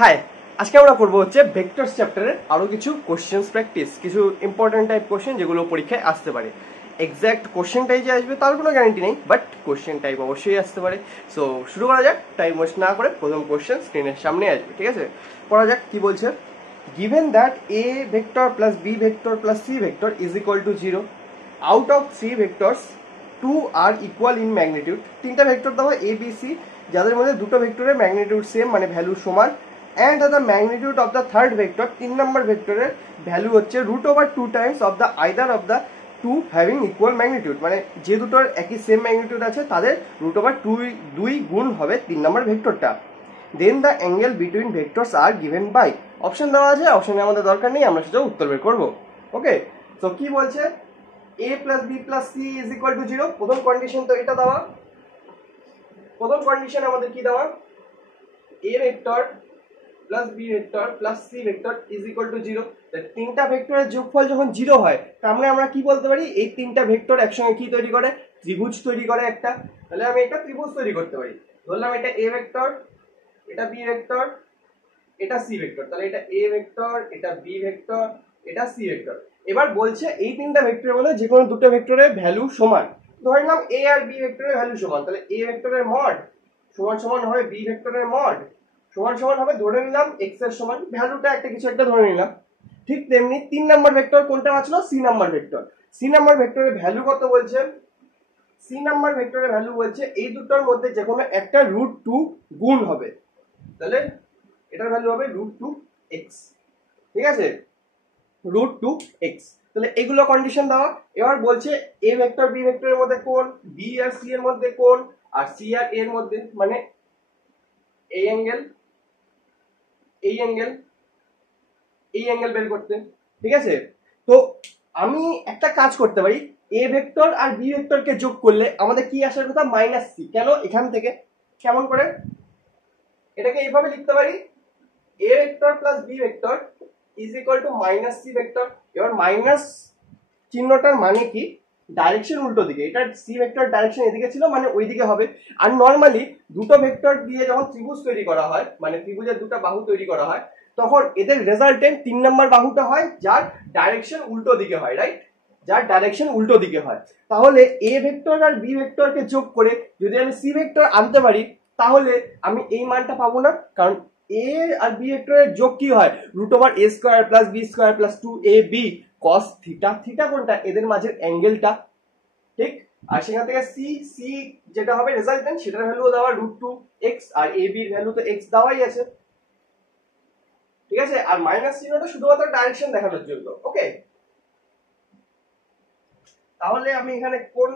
High, আজকে আমরা করবো হচ্ছে ভেক্টরস চ্যাপ্টারের আরো কিছু কোশ্চেন্স প্র্যাকটিস, কিছু ইম্পর্টেন্ট টাইপ কোশ্চেন যেগুলো পরীক্ষায় আসতে পারে। এক্স্যাক্ট কোশ্চেনটাই যে আসবে তার কোনো গ্যারান্টি নেই, বাট কোশ্চেন টাইপ অবশ্যই আসতে পারে। সো শুরু করা যাক, টাইম ওয়েস্ট না করে। প্রথম কোশ্চেন স্ক্রিনের সামনে আসবে, ঠিক আছে? পড়া যাক কি বলছে। Given that a vector plus b vector plus c vector is equal to 0, out of 3 vectors 2 are equal in magnitude. তিনটা ভেক্টর দেওয়া এ বি সি, যাদের মধ্যে দুটো ভেক্টরের ম্যাগনিটিউড সেম, মানে ভ্যালু সমান। And the magnitude of the third vector, 3 নম্বর ভেক্টরের ভ্যালু হচ্ছে √2 times of the either of the two having equal magnitude, মানে যে দুটোর একই সেম ম্যাগনিটিউড আছে তাদের √2 গুণ হবে 3 নম্বর ভেক্টরটা। Then the angle between vectors are given by. Option দেওয়া আছে, অপশনে আমাদের দরকার নেই, আমরা সেটা উত্তর বের করবো। ওকে, তো কি বলছে? a plus b plus c is equal to 0। প্রথম কন্ডিশন তো এটা দেওয়া। প্রথম কন্ডিশন আমাদের কি দেওয়া? a vector plus b vector plus c vector is equal to 0। তিনটা ভেক্টরের যোগফল যখন 0 হয়, তার মানে আমরা কি বলতে পারি? এই তিনটা ভেক্টর একসঙ্গে কি তৈরি করে? ত্রিভুজ তৈরি করে একটা। তাহলে আমি একটা ত্রিভুজ তৈরি করতে পারি। ধরলাম এটা a ভেক্টর, এটা বি ভেক্টর, এটা সি ভেক্টর। তাহলে এটা a ভেক্টর, এটা বি ভেক্টর, এটা সি ভেক্টর। এবার বলছে এই তিনটা ভেক্টরের মধ্যে যে কোনো দুটো ভেক্টরের ভ্যালু সমান। ধরে নিলাম a আর b ভেক্টরের ভ্যালু সমান, তাহলে a ভেক্টরের মড সমান সমান হবে b ভেক্টরের মড, সমান সমান হবে ধরে নিলাম x এর সমান, ভ্যালুটা একটা কিছু একটা ধরে নিলাম। ঠিক তেমনি 3 নাম্বার ভেক্টর কোনটা বাঁচলো? C number vector. C number ভেক্টরের ভ্যালু কত বলছে? সি নাম্বার ভেক্টরের ভ্যালু বলছে এই দুটোর মধ্যে যে কোনো একটা √2 গুণ হবে। তাহলে এটার ভ্যালু হবে √2x, ঠিক আছে? √2x। তাহলে এগুলো কন্ডিশন দেওয়া। এবার বলছে a ভেক্টর বি ভেক্টরের মধ্যে কোণ, বি আর সি এর মধ্যে কোণ, আর সি আর এর মধ্যে, মানে এই অ্যাঙ্গেল, এই অ্যাঙ্গেল, এই অ্যাঙ্গেল বের করতে, ঠিক আছে? তো আমি একটা কাজ করতে পারি, a ভেক্টর আর বি ভেক্টরকে যোগ করলে আমাদের কি আসার কথা? -c। কেন? এখান থেকে কেমন করে এটাকে এইভাবে লিখতে পারি, a vector plus b vector is equal to -c vector. এবার মাইনাস চিহ্নটার মানে কি? ডাইরেকশন উল্টো দিকে। এটা সি ভেক্টর ডাইরেকশন এদিকে ছিল, মানে ওইদিকে হবে। আর নর্মালি দুটো ভেক্টর দিয়ে যখন ত্রিভুজ তৈরি করা হয়, মানে ত্রিভুজের দুটো বাহু তৈরি করা হয়, তখন এদের রেজাল্টেন্ট 3 নম্বর বাহুটা হয় যার ডাইরেকশন উল্টো দিকে হয়, রাইট? যার ডাইরেকশন উল্টো দিকে হয়। তাহলে এ ভেক্টর আর বি ভেক্টরকে যোগ করে যদি আমি সি ভেক্টর আনতে পারি, তাহলে আমি এই মানটা পাবো না, কারণ এ আর বি ভেক্টরের যোগ কি হয়? √a² plus b² plus 2ab cos theta. Theta কোনটা? এদের মাঝের অ্যাঙ্গেলটা, ঠিক? আর সেখান থেকে সি সি যেটা হবে রেজাল্টেন্ট, সেটার ভ্যালু দেওয়া √2x, আর a b এর ভ্যালু তো x দেওয়াই আছে, ঠিক আছে? আর মাইনাস চিহ্নটা শুধুমাত্র ডাইরেকশন দেখানোর জন্য। ওকে, তাহলে আমি এখানে কোন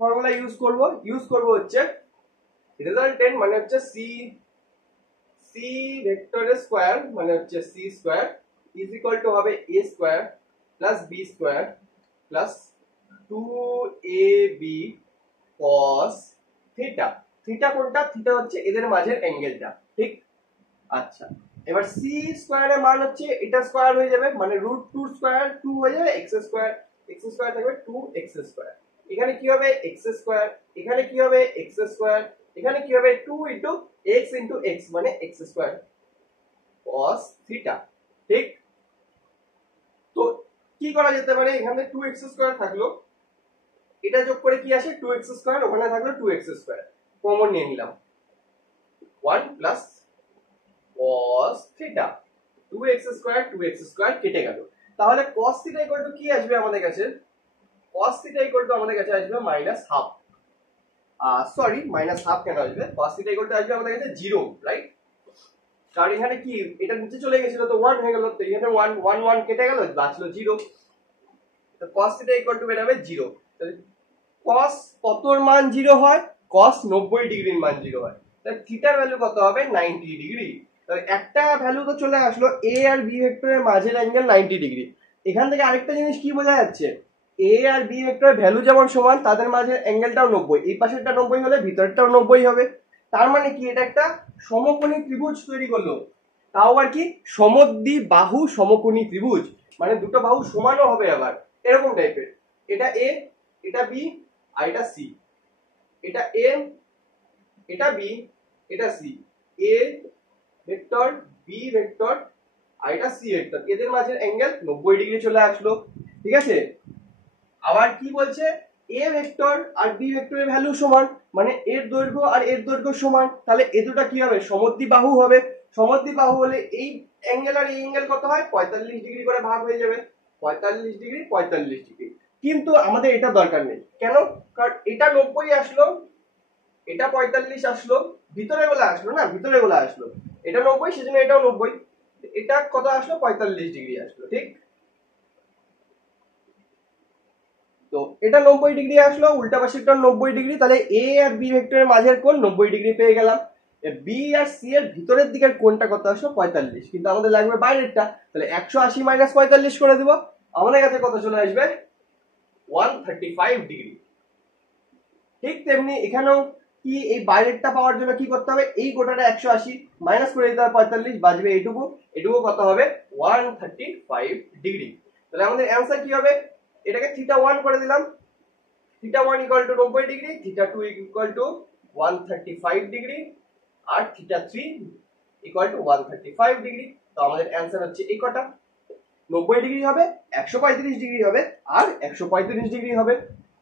ফর্মুলা ইউজ করব? ইউজ করব হচ্ছে রেজাল্টেন্ট, মানে হচ্ছে সি সি ভেক্টরের স্কয়ার, মানে হচ্ছে c square is equal two হবে a square plus b square plus 2ab cos theta. Theta কোনটা? থিটা হচ্ছে এদের মাঝের অ্যাঙ্গেলটা, ঠিক? আচ্ছা, এবার c স্কয়ারের মান হচ্ছে এটা স্কয়ার হয়ে যাবে, মানে √2 স্কয়ার 2 হয়ে যাবে, x স্কয়ার, x স্কয়ার থাকবে 2x স্কয়ার। এখানে কি হবে? x স্কয়ার, এখানে কি হবে? x স্কয়ার, এখানে কি হবে? 2 * x মানে x স্কয়ার cos থিটা, ঠিক? তো কি করা যেতে পারে? এখানে 2x স্কয়ার থাকলো, এটা যোগ করে কি আসে? 2x স্কয়ার, ওখানে থাকলো 2x স্কয়ার, কমন নিয়ে নিলাম, 1 plus cos theta. 2x square কেটে গেল। তাহলে cos থিটা ইকুয়াল টু কি আসবে আমাদের কাছে? cos থিটা ইকুয়াল টু আমাদের কাছে আসবে -1/2। সরি, -1/2 কেন আসবে? cos থিটা ইকুয়াল টু আসবে আমাদের কাছে 0, রাইট? কারণ এখানে কি এটা নিচে চলে গেছিল, তো 1 হয়ে গেল, তো এখানে 1 1 1 কেটে গেল, বাঁচলো 0। তো cos থিটা ইকুয়াল টু বের হবে 0। তাহলে cos কতর মান 0 হয়? cos 90 ডিগ্রির মান 0 হয়। তাহলে থিটার ভ্যালু কত হবে? 90 ডিগ্রি। তাহলে একটা ভ্যালু তো চলে আসলো, a আর b ভেক্টরের মাঝের অ্যাঙ্গেল 90 ডিগ্রি। এখান থেকে আরেকটা জিনিস কি বোঝা যাচ্ছে? a আর b ভেক্টরের ভ্যালু যেমন সমান, তাদের মাঝের অ্যাঙ্গেলটাও 90। এই পাশেরটা 90 হলে ভিতরেরটাও 90 হবে। তার মানে কি এটা একটা সমকোণী ত্রিভুজ তৈরি করলো। তাও আবার কি? সমদ্বিবাহু সমকোণী ত্রিভুজ, মানে দুটো বাহু সমানও হবে আবার, এরকম টাইপের। এটা a, এটা b, আর এটা c। এটা a, এটা b, এটা c। a vector, B vector আর এটা সি ভেক্টর, এদের মাঝের অ্যাঙ্গেল 90 ডিগ্রি চলে আসলো। ঠিক আছে, আবার কি বলছে, এ ভেক্টর আর বি ভেক্টরের ভ্যালু সমান, মানে এর দৈর্ঘ্য আর এর দৈর্ঘ্য সমান, তাহলে এ দুটো কি হবে, সমদ্বিবাহু হবে। সমদ্বিবাহু হলে এই অ্যাঙ্গেল আর এই অ্যাঙ্গেল কত হয়, 45 ডিগ্রি করে ভাগ হয়ে যাবে, 45 ডিগ্রি 45 ডিগ্রি। কিন্তু আমাদের এটা দরকার নেই, কেন, কারণ এটা 90 আসলো, এটা 45 আসলো, ভিতরে গুলো আসলো না, ভিতরে গুলো আসলো, এটা 90 সেজন্য এটাও 90, এটা কত আসলো, 45 ডিগ্রি আসলো। ঠিক, তো এটা 90 ডিগ্রি আসলো, উল্টা পাশেরটা 90 ডিগ্রি, তাহলে এ আর বি ভেক্টরের মাঝের কোণ 90 ডিগ্রি পেয়ে গেলাম। বি আর সি এর ভিতরের দিকের কোণটা কত আসলো, 45, কিন্তু আমাদের লাগবে বাইরেরটা, তাহলে 180 মাইনাস 45 করে দিব, আমাদের কাছে কত চলে আসবে, 135 ডিগ্রি। ঠিক তেমনি এখানেও কি, এই বাইরেরটা পাওয়ার জন্য কি করতে হবে, এই গোটাটা 180 মাইনাস করে দিতে হবে 45, বাজবে এইটুকু, এটুকু কত হবে 135 ডিগ্রি। তাহলে আমাদের অ্যান্সার কি হবে, এটাকে θ1 করে দিলাম, θ1 equal to 90 degree, θ2 equal to 135 degree, আর θ3 ইকুয়াল টু 135 ডিগ্রি। তো আমাদের অ্যান্সার হচ্ছে এই কটা, 90 ডিগ্রি হবে, 135 ডিগ্রি হবে, আর 135 ডিগ্রি হবে,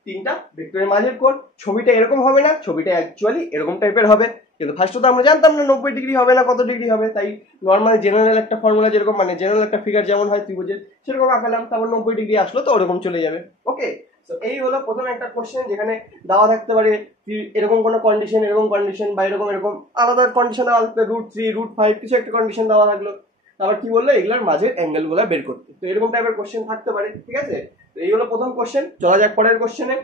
তিনটা ভেক্টরের মাঝের কোণ। ছবিটা এরকম হবে না, ছবিটা অ্যাকচুয়ালি এরকম টাইপের হবে, কিন্তু ফার্স্টে তো আমরা জানতাম না 90 ডিগ্রি হবে না কত ডিগ্রি হবে, তাই নর্মাল জেনারেল একটা ফর্মুলা যেরকম, মানে জেনারেল একটা ফিগার যেমন হয় ত্রিভুজের, সেরকম আঁকালাম, তারপর 90 ডিগ্রি আসলো, তো ওরকম চলে যাবে। ওকে, তো এই হলো প্রথম একটা কোশ্চেন, যেখানে দেওয়া থাকতে পারে এরকম কোনো কন্ডিশন, এরকম কন্ডিশন, বা এরকম এরকম আলাদা কন্ডিশন দেওয়া থাকতে, √3 √5 কিছু একটা কন্ডিশন দেওয়া থাকলো, আবার কি বললো, এগুলোর মাঝের অ্যাঙ্গেল গুলা বের করতে। তো এরকম টাইপের কোশ্চেন থাকতে পারে। ঠিক আছে, তো এই হলো প্রথম কোশ্চেন, চলা যাক পরের কোশ্চেনে।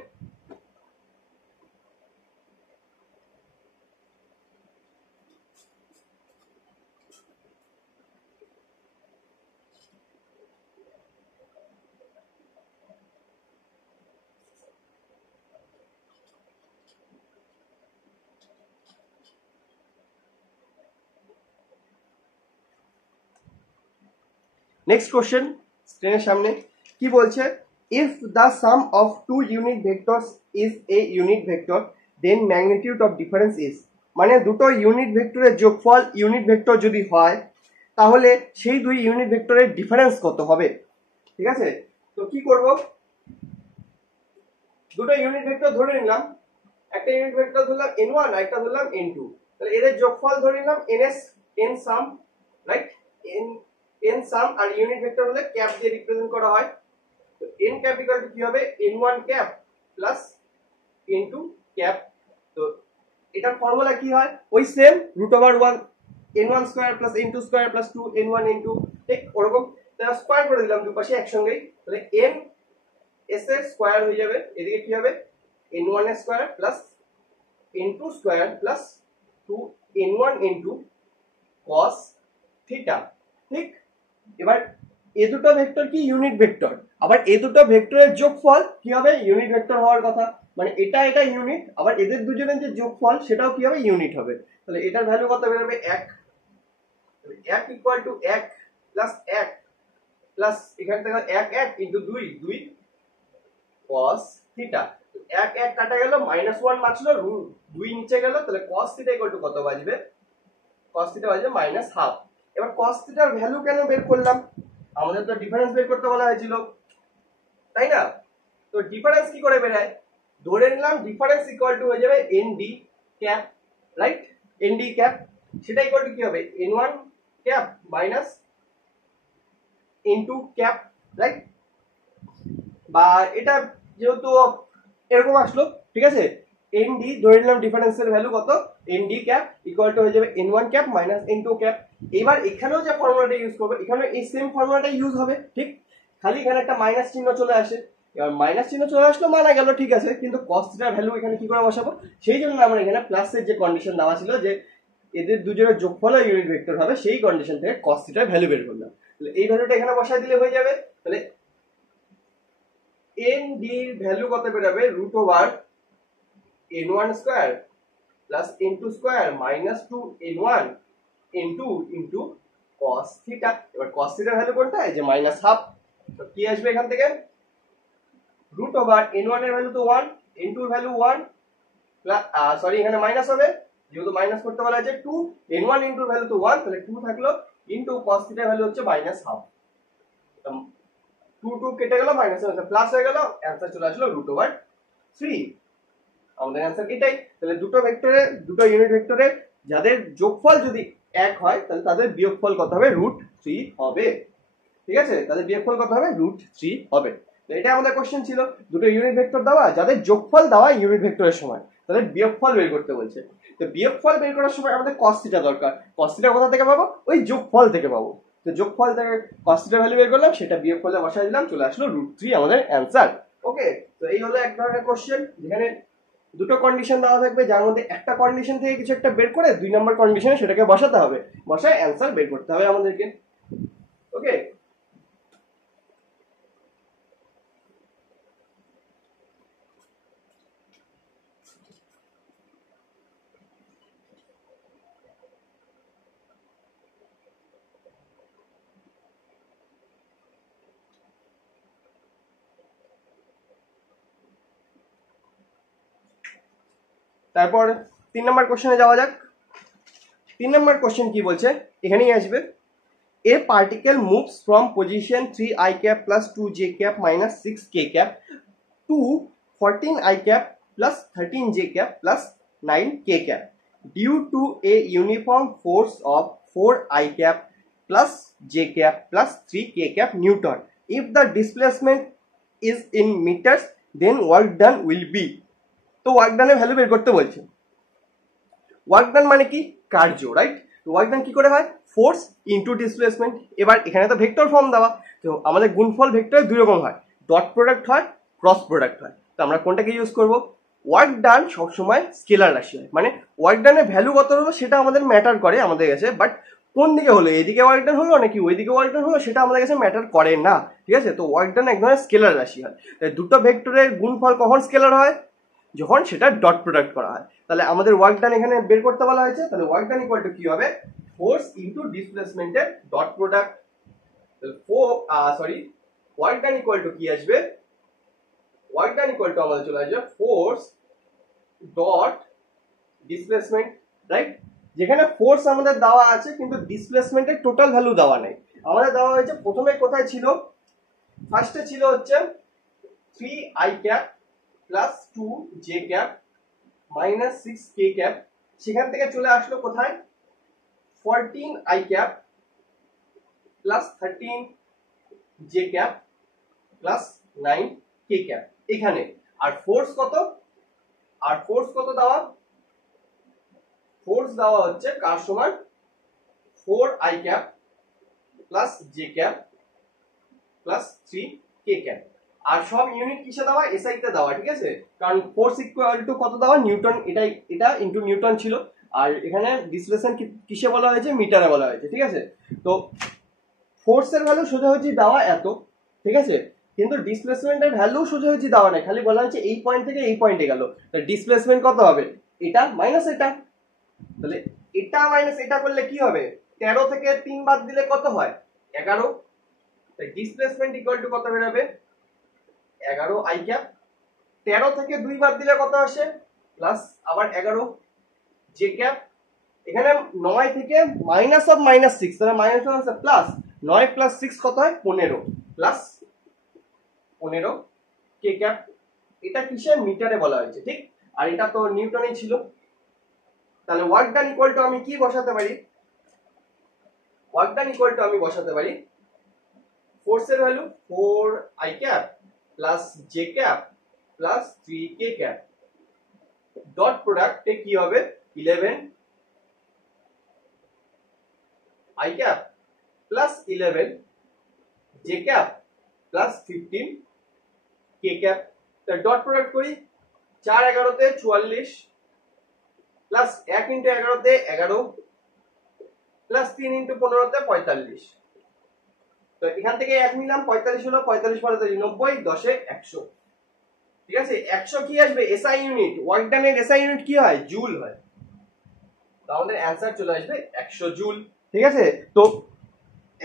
নেক্সট কোশ্চেন স্ক্রিনের সামনে কি বলছে, if the sum of two unit vectors is a unit vector then magnitude of difference is, মানে দুটো ইউনিট ভেক্টরের যোগফল ইউনিট ভেক্টর যদি হয়, তাহলে সেই দুই ইউনিট ভেক্টরের ডিফারেন্স কত হবে। ঠিক আছে, তো কি করব, দুটো ইউনিট ভেক্টর ধরে নিলাম, একটা ইউনিট ভেক্টর ধরলাম n1 আর একটা ধরলাম n2, তাহলে এদের যোগফল ধরে নিলাম ns, n সাম, রাইট, n সাম, আর ইউনিট ভেক্টর হলে ক্যাপ দিয়ে রিপ্রেজেন্ট করা হয়, তো n ক্যাপ ইকুয়াল টু কি হবে, n1 cap plus n2 cap. তো এটার ফর্মুলা কি হয়, ওই same √1 n1 square plus n2 square plus 2 n1 n2, ঠিক ওরকম, তাহলে স্কয়ার করে দিলাম দুই পাশে একসঙ্গেই, তাহলে n s এর স্কয়ার হয়ে যাবে, এদিকে কি হবে n1 এর square plus n2 square plus 2 n1 n2 cos theta. ঠিক, এবার এ দুটো ভেক্টর কি ইউনিট ভেক্টর, আবার এ দুটো ভেক্টরের যোগফল কি হবে, ইউনিট ভেক্টর হওয়ার কথা, মানে এটা এটা ইউনিট, আবার এদের দুজনের যে যোগফল সেটাও কি হবে, ইউনিট হবে, তাহলে এটার ভ্যালু কত বেরোবে, 1, 1 ইকুয়াল টু 1 প্লাস 1 প্লাস এখান থেকে 1 1 ইনটু 2 2 cos থিটা, 1 1 কাটা গেল, -1 বাঁচলো, 2 নিচে গেল, তাহলে cos থিটা ইকুয়াল টু কত বাজবে, cos থিটা বাজবে -1/2। এবার cos থিটার ভ্যালু কেন বের করলাম, আমাদের তো ডিফারেন্স বের করতে বলা হয়েছিল, তাই না, তো ডিফারেন্স কি করে বেরায়, ধরে নিলাম ডিফারেন্স ইকুয়াল টু হয়ে যাবে nd cap, right, nd cap, সেটা ইকুয়াল টু কি হবে, n1 cap minus n2 cap, right, বা এটা যেহেতু এরকম আসলো, ঠিক আছে, nd ধরে নিলাম ডিফারেন্সের ভ্যালু কত, nd ক্যাপ ইকুয়াল টু হয়ে যাবে n1 cap minus n2 cap. এবার এখানেও যে ফর্মুলাটা ইউজ করবে, এখানে এই সেম ফর্মুলাটা ইউজ হবে, ঠিক, খালি এখানে একটা মাইনাস চিহ্ন চলে আসে, এবার মাইনাস চিহ্ন চলে আসলো মানা গেল, ঠিক আছে, কিন্তু cos থিটার ভ্যালু এখানে কি করে বসাবো, সেই জন্য আমরা এখানে প্লাসের যে কন্ডিশন দেওয়া ছিল যে এদের দুজনের যোগফল ইউনিট ভেক্টর হবে, সেই কন্ডিশন থেকে cos থিটার ভ্যালু বের করলাম, তাহলে এই ভ্যালুটা এখানে বসাই দিলে হয়ে যাবে, তাহলে nd এর ভ্যালু কত বেরোবে, √n1 square plus n2 square minus 2 n1 n2 into cos theta. এবার cos থিটার ভ্যালু কোনটায়, যে -1/2, তো কি আসবে এখান থেকে, √n1 এর ভ্যালু তো 1, n2 এর ভ্যালু 1 প্লাস, সরি এখানে মাইনাস হবে, যেহেতু মাইনাস করতে বলা আছে 2, n1 n2 এর ভ্যালু তো 1, তাহলে 2 থাকলো ইন্টু cos থিটা ভ্যালু হচ্ছে মাইনাস হাফ, 2 কেটে গেল, মাইনাস প্লাস হয়ে গেল, অ্যান্সার চলে আসলো √3। আমাদের অ্যান্সার এটাই। তাহলে দুটো ভেক্টরে, দুটো ইউনিট ভেক্টরে যাদের যোগফল যদি এক হয় তাহলে তাদের বিয়োগফল কত হবে, √3 হবে। ঠিক আছে, তাদের বিয়োগফল কত হবে, √3 হবে। তো এটা আমাদের কোশ্চেন ছিল, দুটো ইউনিট ভেক্টর দেওয়া, যাদের যোগফল দেওয়া ইউনিট ভেক্টরের সময় তাদের বিয়োগফল বের করতে বলছে। তো বিয়োগফল বের করার সময় আমাদের cos থিটা দরকার। cos থিটা কোথা থেকে পাবো, ওই যোগফল থেকে পাবো। তো যোগফল থেকে cos থিটা ভ্যালু বের করলাম, সেটা বিয়োগফলে বসাই দিলাম, চলে আসলো √3 আমাদের অ্যান্সার। ওকে, তো এই হলো এক ধরনের কোশ্চেন যেখানে দুটো কন্ডিশন দেওয়া থাকবে, যার মধ্যে একটা কন্ডিশন থেকে কিছু একটা বের করে 2 নম্বর কন্ডিশনে সেটাকে বসাতে হবে, বসায় অ্যান্সার বের করতে হবে আমাদেরকে। ওকে, তারপর 3 নম্বর কোশ্চেনে যাওয়া যাক। 3 নম্বর কোশ্চেন কি বলছে, এখানেই আসবে, a particle moves from position 3i cap plus 2j cap minus 6k cap to 14i cap plus 13j cap plus 9k cap due to a uniform force of 4i cap plus j cap plus 3k cap Newton. If the displacement is in meters, then work done will be. তো work ডানের value বের করতে বলছে। Work done মানে কি, কার্য, right? Work done কি করে হয়, ফোর্স ইনটু ডিসপ্লেসমেন্ট। এবার এখানে তো ভেক্টর ফর্ম দেওয়া, তো আমাদের গুণফল ভেক্টর দুই রকম হয়, ডট প্রোডাক্ট হয়, ক্রস প্রোডাক্ট হয়। তো আমরা কোনটাকে ইউজ করব, ওয়ার্ক ডান সবসময় স্কেলার রাশি হয়, মানে ওয়ার্ক ডানের ভ্যালু কত হলো সেটা আমাদের ম্যাটার করে আমাদের কাছে, বাট কোন দিকে হলো, এদিকে ওয়ার্ক ডান হলো নাকি ওইদিকে ওয়ার্ক ডান হলো সেটা আমাদের কাছে ম্যাটার করে না। ঠিক আছে, তো ওয়ার্ক ডান এক ধরনের স্কেলার রাশি হয়। তাই দুটো ভেক্টরের গুণফল কখন স্কেলার হয়, যখন সেটা ডট প্রোডাক্ট করা হয়। তাহলে আমাদের ওয়ার্ক ডান এখানে বের করতে বলা হয়েছে, তাহলে ওয়ার্ক ডান ইকুয়াল টু কি হবে, ফোর্স ইনটু ডিসপ্লেসমেন্টের dot product. Work done equal to কি আসবে, ওয়ার্ক ডান ইকুয়াল টু আমাদের চলে আসবে ফোর্স ডট ডিসপ্লেসমেন্ট, রাইট? যেখানে ফোর্স আমাদের দেওয়া আছে কিন্তু ডিসপ্লেসমেন্টের টোটাল ভ্যালু দেওয়া নেই, আমাদের দেওয়া হয়েছে প্রথমে কোথায় ছিল, ফার্স্টে ছিল হচ্ছে 3i cap plus 2j cap minus 6k cap, সেখান থেকে চলে আসলো কোথায়, 14i cap plus 13j cap plus 9k cap এখানে। আর ফোর্স কত, আর ফোর্স কত দেওয়া, ফোর্স দেওয়া হচ্ছে কার সমান, 4i cap plus j cap plus 3k cap। আর সব ইউনিট কিসে দেওয়া, এসআই তে দেওয়া। ঠিক আছে, কারণ ফোর্স ইকুয়াল টু কত দেওয়া, নিউটন, এটা ইনটু নিউটন ছিল, আর এখানে ডিসপ্লেসমেন্ট কিসে বলা হয়েছে, মিটারে বলা হয়েছে। ঠিক আছে, তো ফোর্সের ভ্যালু সোজাসুজি দেওয়া এত, ঠিক আছে, কিন্তু ডিসপ্লেসমেন্টের ভ্যালু সোজাসুজি দেওয়া নাই, খালি বলা হচ্ছে এই পয়েন্ট থেকে এই পয়েন্টে গেল, তাহলে ডিসপ্লেসমেন্ট কত হবে, এটা মাইনাস এটা। তাহলে এটা মাইনাস এটা করলে কি হবে, 13 থেকে 3 বাদ দিলে কত হয়, 11। তাই ডিসপ্লেসমেন্ট ইকুয়াল টু কত বেরোবে, 11i cap। 13 থেকে 2 বাদ দিলে কত আসে, প্লাস আবার 11j cap। এখানে 9 থেকে মাইনাস অফ মাইনাস 6, তাহলে মাইনাস আছে প্লাস 9 প্লাস 6 কত হয়, 15 প্লাস 15k cap। এটা কিসে, মিটারে বলা হয়েছে, ঠিক? আর এটা তো নিউটনে ছিল। তাহলে ওয়ার্ক ডান ইকুয়াল টু আমি কি বসাতে পারি, ওয়ার্ক ডান ইকুয়াল টু আমি বসাতে পারি ফোর্সের value 4i cap plus j cap plus 3k cap, dot প্রোডাক্টে কি হবে, 11i cap plus 11j cap plus 15k cap। তাহলে ডট প্রোডাক্ট করি, 4 11 তে 44 প্লাস 1 ইনটু 11 তে 11 প্লাস 3 ইনটু 15 তে 45। তো এখান থেকে 1 নিলাম, 45 হলো, 45 পরে 90, 10 এ 100। ঠিক আছে, 100 কি আসবে, এসআই ইউনিট। ওয়ার্ক ডানের এসআই ইউনিট কি হয়, জুল হয়। তো আমাদের অ্যানসার চলে আসবে 100 জুল। ঠিক আছে, তো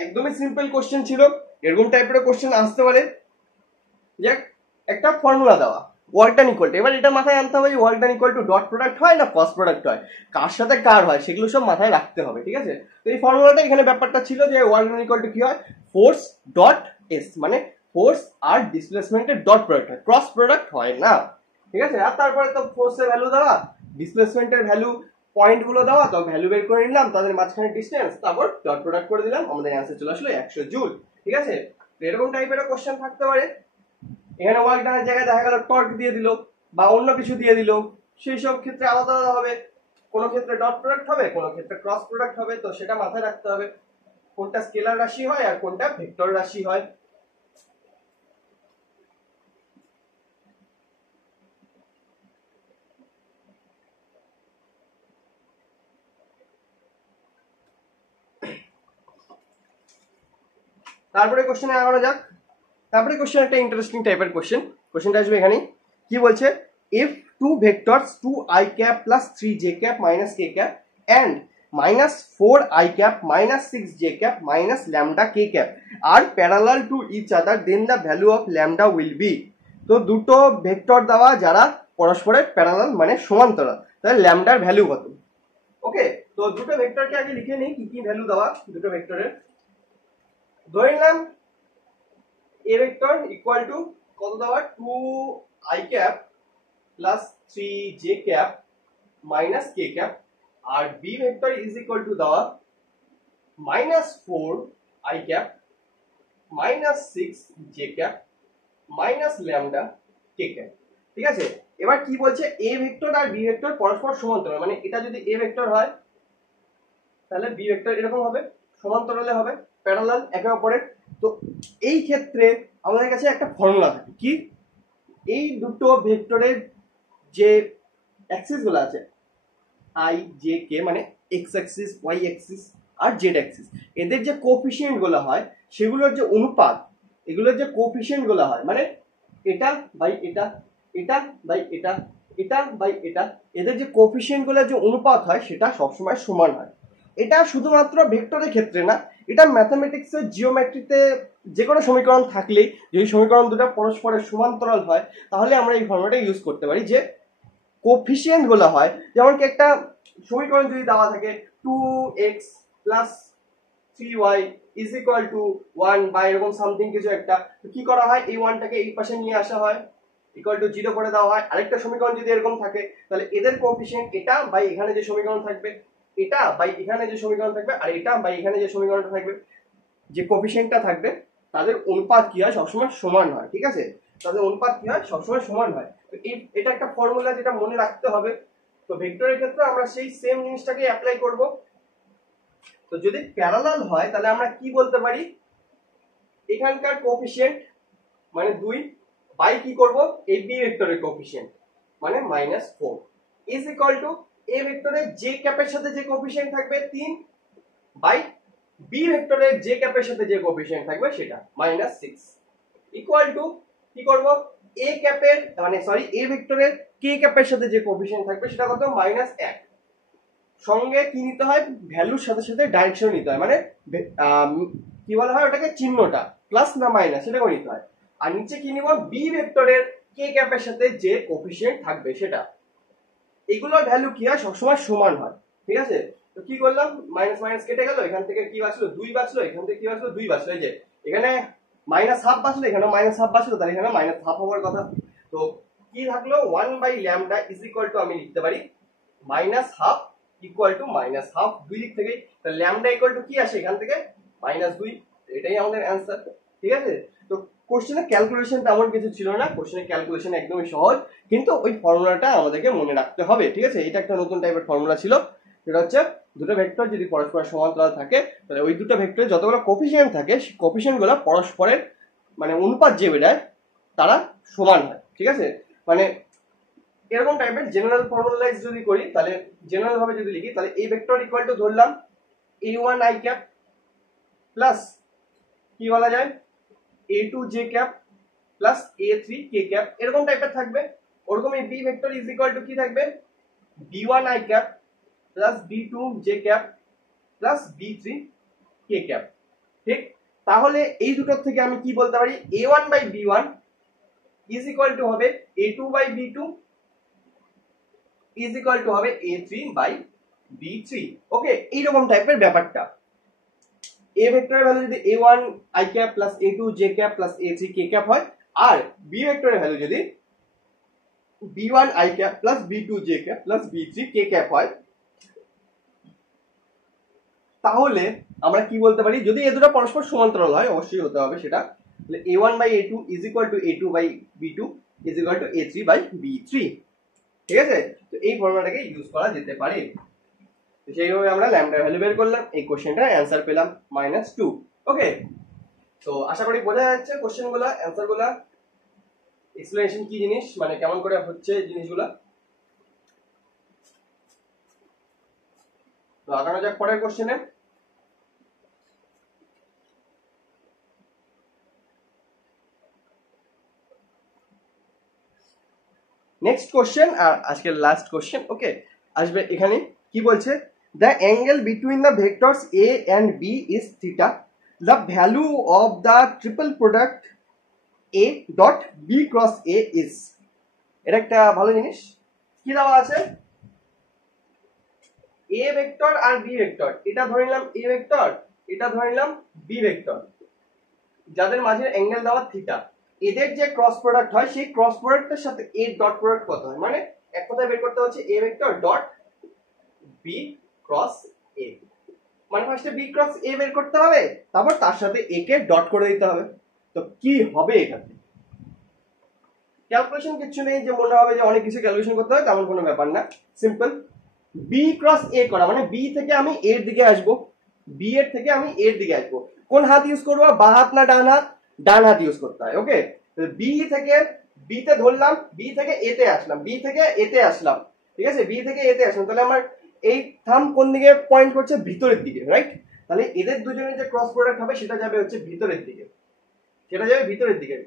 একদমই সিম্পল কোশ্চেন ছিল, এরকম টাইপের কোশ্চেন আসতে পারে। যাক, একটা ফর্মুলা দেওয়া, ওয়ার্ক ডান ইকুয়াল টু, এবার এটা মাথায় আনতে হবে যে work done equal two dot product হয় না ক্রস প্রোডাক্ট হয়, কার সাথে কার হয় সেগুলো সব মাথায় রাখতে হবে, ঠিক আছে। তো এই ফর্মুলাটা এখানে ব্যাপারটা ছিল যে ওয়ার্ক ডান ইকুয়াল টু কি হয়, ফোর্স ডট এস, মানে ফোর্স আর ডিসপ্লেসমেন্টের ডট প্রোডাক্ট হয়, ক্রস প্রোডাক্ট হয় না, ঠিক আছে। আর তারপরে তো ফোর্সের ভ্যালু দেওয়া, ডিসপ্লেসমেন্টের ভ্যালু, পয়েন্ট গুলো দেওয়া, তো ভ্যালু বের করে নিলাম, তাদের মাঝখানে ডিস্টেন্স, তারপর ডট প্রোডাক্ট করে দিলাম, আমাদের অ্যান্সার চলে আসলো 100 জুল, ঠিক আছে। এরকম টাইপের কোশ্চেন থাকতে পারে। এখানে ওয়ার্ক ডানের জায়গায় দেখা গেল টর্ক দিয়ে দিল বা অন্য কিছু দিয়ে দিল, সেই সব ক্ষেত্রে আলাদা আলাদা হবে, কোনো ক্ষেত্রে ডট প্রোডাক্ট হবে, কোনো ক্ষেত্রে ক্রস প্রোডাক্ট হবে, তো সেটা মাথায় রাখতে হবে কোনটা স্কেলার রাশি হয় আর কোনটা ভেক্টর রাশি হয়। তারপরে কোশ্চেনে আগানো যাক। তারপরে কোশ্চেন একটা ইন্টারেস্টিং টাইপের কোশ্চেনটা আসবে এখানে, কি বলছে, if two vectors 2i cap plus 3j cap minus k cap and minus 4i cap minus 6j cap minus lambda k cap are parallel to each other, then the value of lambda will be। তো দুটো vector দেওয়া যারা পরস্পরের parallel মানে সমান্তরাল, তাহলে ল্যামডার value কত। ওকে, তো দুটো ভেক্টরকে আগে লিখে নিই কি কি ভ্যালু দেওয়া দুটো ভেক্টরের। ধরে নিলাম a vector equal to কত দেওয়া, 2i cap plus 3j cap minus k cap, R b vector is equal to দেওয়া minus 4i cap minus 6j cap minus lambda k cap, ঠিক আছে। এবার কি বলছে, a ভেক্টর আর b ভেক্টর পরস্পর সমান্তরাল, মানে এটা যদি a ভেক্টর হয় তাহলে b ভেক্টর এরকম হবে, সমান্তরালে হবে, প্যারালাল একে অপরের। তো এই ক্ষেত্রে আমাদের কাছে একটা ফর্মুলা থাকে, কি, এই দুটো ভেক্টরের যে অ্যাক্সিস গুলো আছে i j k, মানে x অ্যাক্সিস, y অ্যাক্সিস আর z অ্যাক্সিস, এদের যে কোএফিসিয়েন্ট গুলো হয় সেগুলোর যে অনুপাত, এগুলোর যে কোএফিসিয়েন্ট গুলো হয়, মানে এটা বাই এটা, এটা বাই এটা, এটা বাই এটা, এদের যে কোএফিসিয়েন্ট গুলোর যে অনুপাত হয় সেটা সবসময় সমান হয়। এটা শুধুমাত্র ভেক্টরের ক্ষেত্রে না, এটা ম্যাথমেটিক্সের জিওমেট্রিতে যে কোনো সমীকরণ থাকলেই যদি সমীকরণ দুটো পরস্পরের সমান্তরাল হয় তাহলে আমরা এই ফর্মুলাটা ইউজ করতে পারি, যে কোফিসিয়েন্ট গুলো হয়, যেমন কি একটা সমীকরণ যদি দেওয়া থাকে 2x plus 3y is equal to 1 বা এরকম সামথিং কিছু একটা, কি করা হয়, এই 1টাকে এই পাশে নিয়ে আসা হয়, ইকুয়াল টু 0 করে দেওয়া হয়। আরেকটা সমীকরণ যদি এরকম থাকে তাহলে এদের কোফিসিয়েন্ট এটা বাই এখানে যে সমীকরণ থাকবে, এটা বাই এখানে যে সমীকরণ থাকবে, আর এটা বাই এখানে যে সমীকরণটা থাকবে, যে কোফিসিয়েন্টটা থাকবে তাদের অনুপাত কি হয়, সবসময় সমান হয়, ঠিক আছে। তাদের অনুপাত কি হয়, সবসময় সমান হয়। তো এটা একটা ফর্মুলা যেটা মনে রাখতে হবে। তো ভেক্টরের ক্ষেত্রে আমরা সেই সেম জিনিসটাকে অ্যাপ্লাই করব। তো যদি প্যারালাল হয় তাহলে আমরা কি বলতে পারি, এখানকার কোএফিসিয়েন্ট মানে 2 বাই কি করব, এই বি ভেক্টরের কোএফিসিয়েন্ট মানে -4 ইজ ইকুয়াল টু এ ভেক্টরের জে ক্যাপের সাথে যে কোএফিসিয়েন্ট থাকবে 3 বাই বি ভেক্টরের জে ক্যাপের সাথে যে কোএফিসিয়েন্ট থাকবে সেটা -6 ইকুয়াল টু কি করব, এ ক্যাপের মানে সরি এ ভেক্টরের কে ক্যাপের সাথে যে কোএফিসিয়েন্ট থাকবে সেটা কত, -1। সঙ্গে কি নিতে হয়, ভ্যালুর সাথে সাথে ডাইরেকশন নিতে হয়, মানে কি বলা হয় ওটাকে, চিহ্নটা প্লাস না মাইনাস সেটাকে নিতে হয়। আর নিচে কি নিব, বি ভেক্টরের কে ক্যাপের সাথে যে কোএফিসিয়েন্ট থাকবে সেটা, এগুলোর ভ্যালু কি হয়, সবসময় সমান হয়, ঠিক আছে। তো কি করলাম, মাইনাস মাইনাস কেটে গেল, এখান থেকে কি বাঁচলো, 2 বাঁচলো, এখান থেকে কি বাঁচলো, 2 বাঁচলো, এই যে এখানে -1/2 বাঁচলো, এখানে -1/2 বাঁচলো, তাহলে এখানে -1/2 হওয়ার কথা। তো কি থাকলো, 1/λ ইজ ইকুয়াল টু আমি লিখতে পারি -1/2 ইকুয়াল টু -1/2, দুই দিক থেকেই, তাহলে ল্যামডা ইকুয়াল টু কি আসে এখান থেকে, -2, এটাই আমাদের অ্যান্সার, ঠিক আছে। তো কোশ্চেনের ক্যালকুলেশন তেমন কিছু ছিল না, কোশ্চেনের ক্যালকুলেশন একদমই সহজ, কিন্তু ওই ফর্মুলাটা আমাদেরকে মনে রাখতে হবে, ঠিক আছে। এটা একটা নতুন টাইপের ফর্মুলা ছিল, যেটা হচ্ছে দুটো ভেক্টর যদি পরস্পর সমান্তরাল থাকে তাহলে ওই দুটো ভেক্টরে যতগুলো কোফিসিয়েন্ট থাকে সেই কোফিসিয়েন্ট গুলো পরস্পরের মানে অনুপাত যে বেড়ায় তারা সমান হয়, ঠিক আছে। মানে এরকম টাইপের জেনারেল ফর্মুলাইজ যদি করি, তাহলে জেনারেল ভাবে যদি লিখি, তাহলে এই ভেক্টর ইকুয়াল টু ধরলাম a1i ক্যাপ প্লাস কি বলা যায় a2j cap plus a3k cap, এরকম টাইপের থাকবে। ওরকম এই b vector is equal to কি থাকবে, b1i cap plus b2j cap plus b3k cap, ঠিক। তাহলে এই দুটোর থেকে আমি কি বলতে পারি, a1/b1 ইজ ইকুয়াল টু হবে a2 by b2 is equal two হবে a3 বাই b3। ওকে, এইরকম টাইপের ব্যাপারটা। a ভেক্টরের ভ্যালু যদি a1 i cap plus a2 j cap plus a3 k cap হয়, আর b ভেক্টরের ভ্যালু যদি b1 i cap plus b2 j cap plus b3 k cap হয়, তাহলে আমরা কি বলতে পারি, যদি এ দুটো পরস্পর সমান্তরাল হয়, অবশ্যই হতে হবে সেটা, তাহলে a1 by a2 is equal to a2 by b2 is equal to a3 by b3। ঠিক আছে, তো এই ফর্মুলাটাকে ইউজ করা যেতে পারে। তো সেইভাবে আমরা ল্যামডার ভ্যালু বের করলাম, এই কোশ্চেনটার অ্যান্সার পেলাম -2। ওকে, তো আশা করি বোঝা যাচ্ছে কোশ্চেনগুলো, অ্যান্সারগুলো, এক্সপ্লেনেশন কি জিনিস, মানে কেমন করে হচ্ছে জিনিসগুলো। তো আগানো যাক পরের কোশ্চেনে। নেক্সট কোশ্চেন আর আজকের লাস্ট কোশ্চেন। ওকে, আসবে এখানে কি বলছে, the angle between the vectors a and b is theta, the value of the triple product a dot B cross a is. এটা একটা ভালো জিনিস। কি দেওয়া আছে, এ ভেক্টর আর বি ভেক্টর, এটা ধরে নিলাম এ ভেক্টর, এটা ধরে নিলাম বি ভেক্টর, যাদের মাঝে অ্যাঙ্গেল দেওয়া থিটা। এদের যে ক্রস প্রোডাক্ট হয়, সেই ক্রস প্রোডাক্টের সাথে এ ডট প্রোডাক্ট কত হয়, মানে এক কথায় বের করতে হচ্ছে A vector dot B cross A. মানে ফার্স্টে বি ক্রস এ বের করতে হবে, তারপর তার সাথে এ কে ডট করে দিতে হবে। তো কি হবে এখানে, ক্যালকুলেশন কিছু নেই যে মনে হবে যে অনেক কিছু ক্যালকুলেশন করতে হয়, তেমন কোনো ব্যাপার না। সিম্পল, বি ক্রস এ করা মানে বি থেকে আমি এর দিকে আসবো, বি এর থেকে আমি এর দিকে আসবো। কোন হাত ইউজ করবো, বা হাত না ডান হাত? ডান হাত ইউজ করতে হয়। ওকে, বি থেকে বি তে ধরলাম, বি থেকে এ তে আসলাম, বি থেকে এ তে আসলাম। ঠিক আছে, বি থেকে এ তে আসলাম, তাহলে আমার এই থাম কোন দিকে পয়েন্ট করছে, ভিতরের দিকে, রাইট? তাহলে এদের দুজনের যে ক্রস প্রোডাক্ট হবে সেটা যাবে হচ্ছে ভিতরের দিকে, সেটা যাবে ভিতরের দিকে,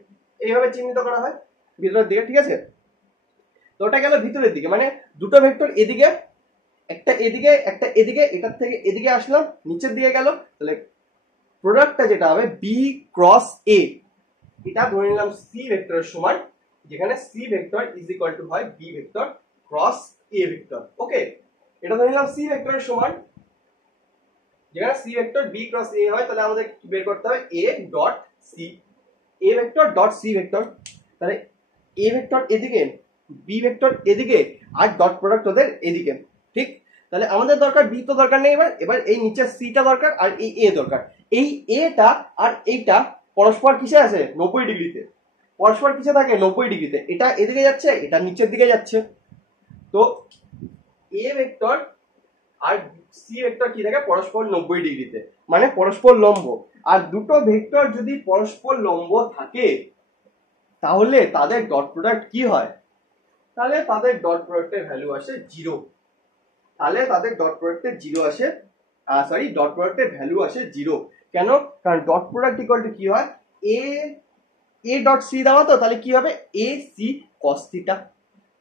এইভাবে চিহ্নিত করা হয় ভিতরের দিকে। ঠিক আছে, তো ওটা গেল ভিতরের দিকে, মানে দুটো ভেক্টর এদিকে, একটা এদিকে একটা এদিকে, এটার থেকে এদিকে আসলাম, নিচের দিকে গেল, তাহলে প্রোডাক্টটা যেটা হবে বি ক্রস এ, এটা ধরে নিলাম সি ভেক্টরের সমান, যেখানে C vector is equal to হয় B vector cross A vector. Okay, এটা ধরে নিলাম সি ভেক্টরের সমান, যেখানে C vector B cross A হয়, তাহলে আমাদের বের করতে হবে A dot C, A vector dot C vector. তাহলে এ ভেক্টর এদিকে, বি ভেক্টর এদিকে, আর ডট প্রোডাক্ট ওদের এদিকে। ঠিক, তাহলে আমাদের দরকার বি তো দরকার নেই, এবার এই নিচের সিটা দরকার, আর এই এ দরকার। এই এটা আর এইটা পরস্পর কিসে আছে, 90 ডিগ্রিতে। পরস্পর কিসে থাকে, 90 ডিগ্রিতে। এটা এদিকে যাচ্ছে, এটা নিচের দিকে যাচ্ছে। তো এ ভেক্টর আর সি ভেক্টর কি থাকে, পরস্পর 90 ডিগ্রিতে, মানে পরস্পর লম্ব। আর দুটো ভেক্টর যদি পরস্পর লম্ব থাকে, তাহলে তাদের ডট প্রোডাক্ট কি হয়, তাহলে তাদের ডট প্রোডাক্টের ভ্যালু আসে 0। তাহলে তাদের ডট প্রোডাক্টের 0 আসে, সরি, ডট প্রোডাক্টের ভ্যালু আসে 0। কেন, কারণ ডট প্রোডাক্ট ইকুয়াল টু কি হয়, এ এ ডট সি দেওয়া, তো তাহলে কি হবে, এ সি কস থিটা।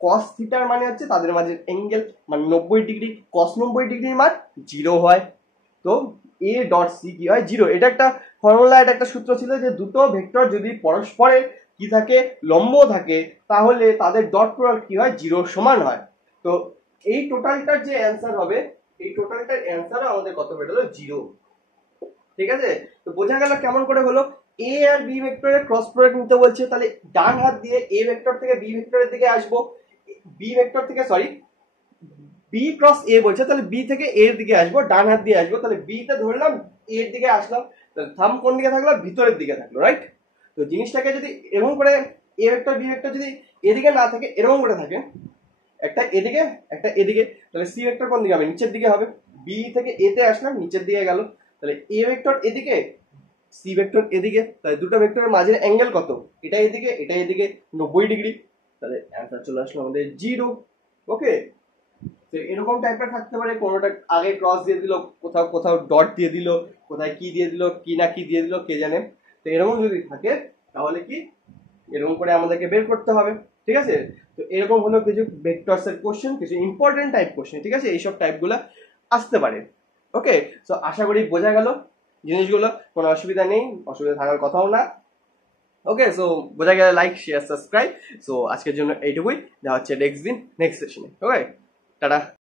কস থিটার মানে হচ্ছে তাদের মাঝে অ্যাঙ্গেল, মানে 90 ডিগ্রি, কস 90 ডিগ্রির মান 0 হয়। তো এ ডট সি কি হয়, 0। এটা একটা ফর্মুলা, এটা একটা সূত্র ছিল যে দুটো ভেক্টর যদি পরস্পরের কি থাকে, লম্ব থাকে, তাহলে তাদের ডট প্রোডাক্ট কি হয়, 0 সমান হয়। তো এই টোটালটার যে অ্যান্সার হবে, এই টোটালটার অ্যান্সার আমাদের কত বেরোলো, 0। ঠিক আছে, তো বোঝা গেল কেমন করে হলো। এ আর বি ভেক্টরের ক্রস প্রোডাক্ট নিতে বলছে, তাহলে ডান হাত দিয়ে এ ভেক্টর থেকে বি ভেক্টরের দিকে আসবো, বি ভেক্টর থেকে, সরি, বি ক্রস এ বলছে, তাহলে বি থেকে এর দিকে আসবো, ডান হাত দিয়ে আসবো, তাহলে বি তে ধরলাম, এর দিকে আসলাম, তাহলে থাম কোন দিকে থাকলো, ভিতরের দিকে থাকলো, রাইট? তো জিনিসটাকে যদি এরকম করে, এ ভেক্টর বি ভেক্টর যদি এদিকে না থাকে, এরকম করে থাকে, একটা এদিকে একটা এদিকে, তাহলে সি ভেক্টর কোন দিকে হবে, নিচের দিকে হবে। বি থেকে এ তে আসলাম, নিচের দিকে গেল, তাহলে এ ভেক্টর এদিকে, সি ভেক্টর এদিকে, তাহলে দুটো ভেক্টরের মাঝের অ্যাঙ্গেল কত, এটা এদিকে এটা এদিকে, 90 ডিগ্রি। তাহলে অ্যান্সার চলে আসলো আমাদের 0। ওকে, তো এরকম টাইপের থাকতে পারে, কোনোটা আগে ক্রস দিয়ে দিল, কোথাও কোথাও ডট দিয়ে দিল, কোথায় কি দিয়ে দিল, কি না কি দিয়ে দিল কে জানে। তো এরকম যদি থাকে, তাহলে কি এরকম করে আমাদেরকে বের করতে হবে। ঠিক আছে, তো এরকম হলো কিছু ভেক্টরস এর কোশ্চেন, কিছু ইম্পর্টেন্ট টাইপ কোশ্চেন। ঠিক আছে, এইসব টাইপগুলো আসতে পারে। ওকে, সো আশা করি বোঝা গেল জিনিসগুলো, কোনো অসুবিধা নেই, অসুবিধা থাকার কথাও না। ওকে, সো বোঝা গেলে লাইক শেয়ার সাবস্ক্রাইব। সো আজকের জন্য এইটুকুই, দেখা হচ্ছে নেক্সট দিন নেক্সট সেশনে। ওকে, টাটা।